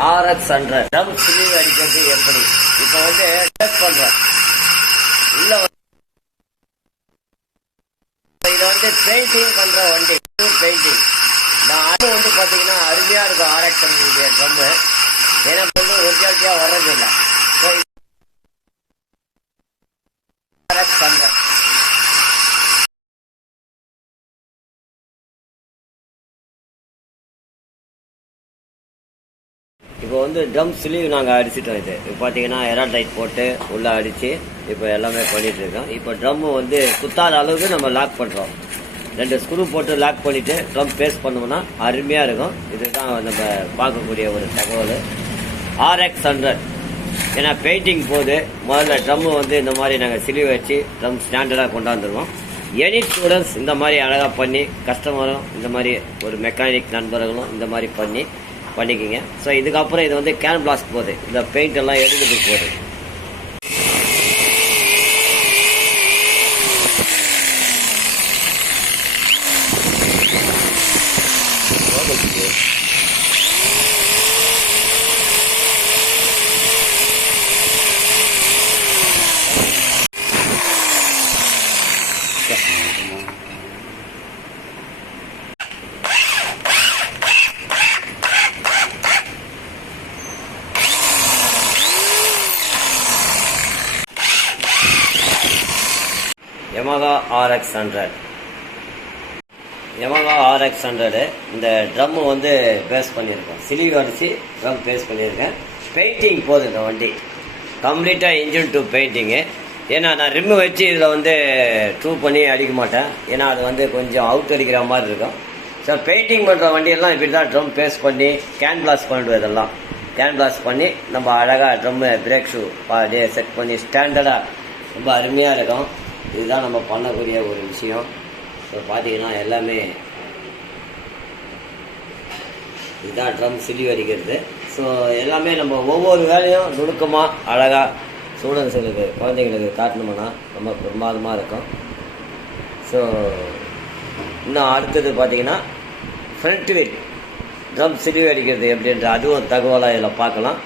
Rx100 drum sleeve அடிக்கிறது எப்படி இப்போ வந்து டெஸ்ட் பண்றோம். உள்ள இதை வந்து பெயிண்டிங் பண்ற வண்டி, பெயிண்டிங். நான் வந்து பாத்தீங்கன்னா அருமையா இருக்கும் Rx100 ட்ரம். எனக்கு வந்து ஒரிஜினாலிட்டியா வர்றது இல்லை. Rx100 இப்போ வந்து ட்ரம் ஸ்லீவ் நாங்கள் அடிச்சிட்டோம். இது இப்போ பார்த்தீங்கன்னா எராடைட் போட்டு உள்ளே அடித்து இப்போ எல்லாமே பண்ணிகிட்டு இருக்கோம். இப்போ ட்ரம்மு வந்து குத்தாத அளவுக்கு நம்ம லாக் பண்ணுறோம். 2 ஸ்க்ரூ போட்டு லாக் பண்ணிவிட்டு ட்ரம் பேஸ்ட் பண்ணோம்னா அருமையாக இருக்கும். இதுதான் நம்ம பார்க்கக்கூடிய ஒரு தகவல். Rx100 ஏன்னா பெயிண்டிங் போது முதல்ல ட்ரம்மு வந்து இந்த மாதிரி நாங்கள் ஸ்லீவ் வச்சு ட்ரம் ஸ்டாண்டர்டாக கொண்டாந்துருவோம். எனி ஸ்டூடெண்ட்ஸ் இந்த மாதிரி அழகாக பண்ணி, கஸ்டமரும் இந்த மாதிரி ஒரு மெக்கானிக் நண்பர்களும் இந்த மாதிரி பண்ணிக்கிங்க. ஸோ இதுக்கப்புறம் இது வந்து கேன் பிளாஸ்ட் போகுது, இந்த பெயிண்ட் எல்லாம் எடுக்கிறதுக்கு போகுது. Yamaha Rx100 இந்த ட்ரம் வந்து பேஸ் பண்ணியிருக்கேன். ஸ்லீவ் அடிச்சு ட்ரம் பேஸ் பண்ணியிருக்கேன். பெயிண்டிங் போகுது இந்த வண்டி கம்ப்ளீட்டாக இன்ஜின் டு பெயிண்டிங்கு. ஏன்னா நான் ரிம்மு வச்சு இதில் வந்து ட்ரூ பண்ணி அடிக்க மாட்டேன். ஏன்னா அது வந்து கொஞ்சம் அவுட் அடிக்கிற மாதிரி இருக்கும். ஸோ பெயிண்டிங் பண்ணுற வண்டியெல்லாம் இப்படி தான் ட்ரம் பேஸ் பண்ணி கேன் பிளாஸ்ட் பண்ணிடுவோம். இதெல்லாம் கேன் பிளாஸ்ட் பண்ணி நம்ம அழகாக ட்ரம்மு பிரேக் ஷூ செட் பண்ணி ஸ்டாண்டர்டாக ரொம்ப அருமையாக இருக்கும். இதுதான் நம்ம பண்ணக்கூடிய ஒரு விஷயம். ஸோ பார்த்தீங்கன்னா எல்லாமே இதுதான் ட்ரம் ஸ்லீவ் அடிக்கிறது. ஸோ எல்லாமே நம்ம ஒவ்வொரு வேலையும் நுணுக்கமாக அழகாக ஸ்டூடெண்ட்ஸுங்களுக்கு, குழந்தைங்களுக்கு காட்டணும்னா ரொம்ப பிரமாதமாக இருக்கும். ஸோ இன்னும் அடுத்தது பார்த்தீங்கன்னா ஃப்ரண்ட் வீல் ட்ரம் ஸ்லீவ் அடிக்கிறது எப்படின்ற அதுவும் தகவலாக இதில் பார்க்கலாம்.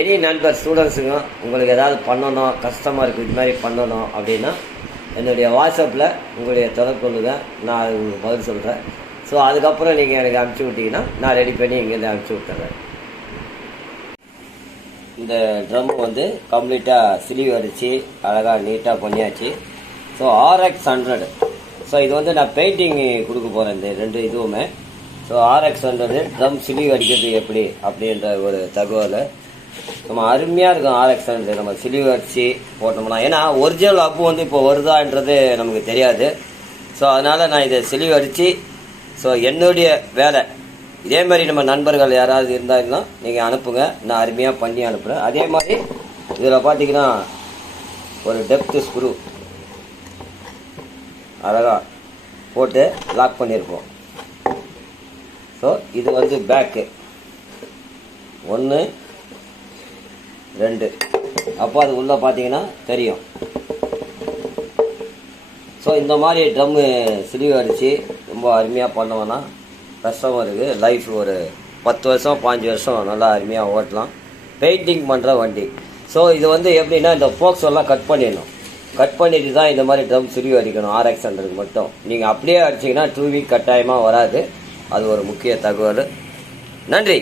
எனி நண்பர் ஸ்டூடெண்ட்ஸுங்க உங்களுக்கு ஏதாவது பண்ணணும், கஸ்டமருக்கு இது மாதிரி பண்ணணும் அப்படின்னா என்னுடைய வாட்ஸ்அப்பில் உங்களுடைய தொடர்பு கொள்ளுங்க. நான் அது உங்களுக்கு பதில் சொல்கிறேன். ஸோ அதுக்கப்புறம் நீங்கள் எனக்கு அனுப்பிச்சி விட்டிங்கன்னா நான் ரெடி பண்ணி இங்கேருந்து அனுப்பிச்சி விட்டுறேன். இந்த ட்ரம் வந்து கம்ப்ளீட்டாக ஸ்லீவ் அடித்து அழகாக நீட்டாக பண்ணியாச்சு. ஸோ Rx100 ஸோ இது வந்து நான் பெயிண்டிங் கொடுக்க போகிறேன் இந்த 2 இதுவுமே. ஸோ Rx100 ட்ரம் ஸ்லீவ் அடிக்கிறது எப்படி அப்படின்ற ஒரு தகவல் நம்ம அருமையாக இருக்கும். Rx100 நம்ம ஸ்லீவ் அடிச்சு போட்டோம்னா, ஏன்னா ஒரிஜினல் அப்பு வந்து இப்போ வருதான்றது நமக்கு தெரியாது. ஸோ அதனால் நான் இதை ஸ்லீவ் அடித்து ஸோ என்னுடைய வேலை இதே மாதிரி நம்ம நண்பர்கள் யாராவது இருந்தாங்கன்னா நீங்கள் அனுப்புங்க, நான் அருமையாக பண்ணி அனுப்புகிறேன். அதே மாதிரி இதில் பார்த்தீங்கன்னா ஒரு டெப்த் ஸ்க்ரூ அழகாக போட்டு லாக் பண்ணியிருப்போம். ஸோ இது வந்து பேக்கு 1 2 அப்போ அது உள்ளே பார்த்தீங்கன்னா தெரியும். ஸோ இந்த மாதிரி ட்ரம்மு ஸ்லீவ் அடித்து ரொம்ப அருமையாக பண்ணோம்னா கஸ்டமருக்கு லைஃப் ஒரு 10 வருஷம் 15 வருஷம் நல்லா அருமையாக ஓட்டலாம். பெயிண்டிங் பண்ணுற வண்டி. ஸோ இது வந்து எப்படின்னா இந்த போக்ஸ் எல்லாம் கட் பண்ணிடணும். கட் பண்ணிட்டு தான் இந்த மாதிரி ட்ரம் ஸ்லீவ் அடிக்கணும் Rx100 மட்டும். நீங்கள் அப்படியே அடிச்சிங்கன்னா 2 வீக் கட்டாயமாக வராது. அது ஒரு முக்கிய தகவல். நன்றி.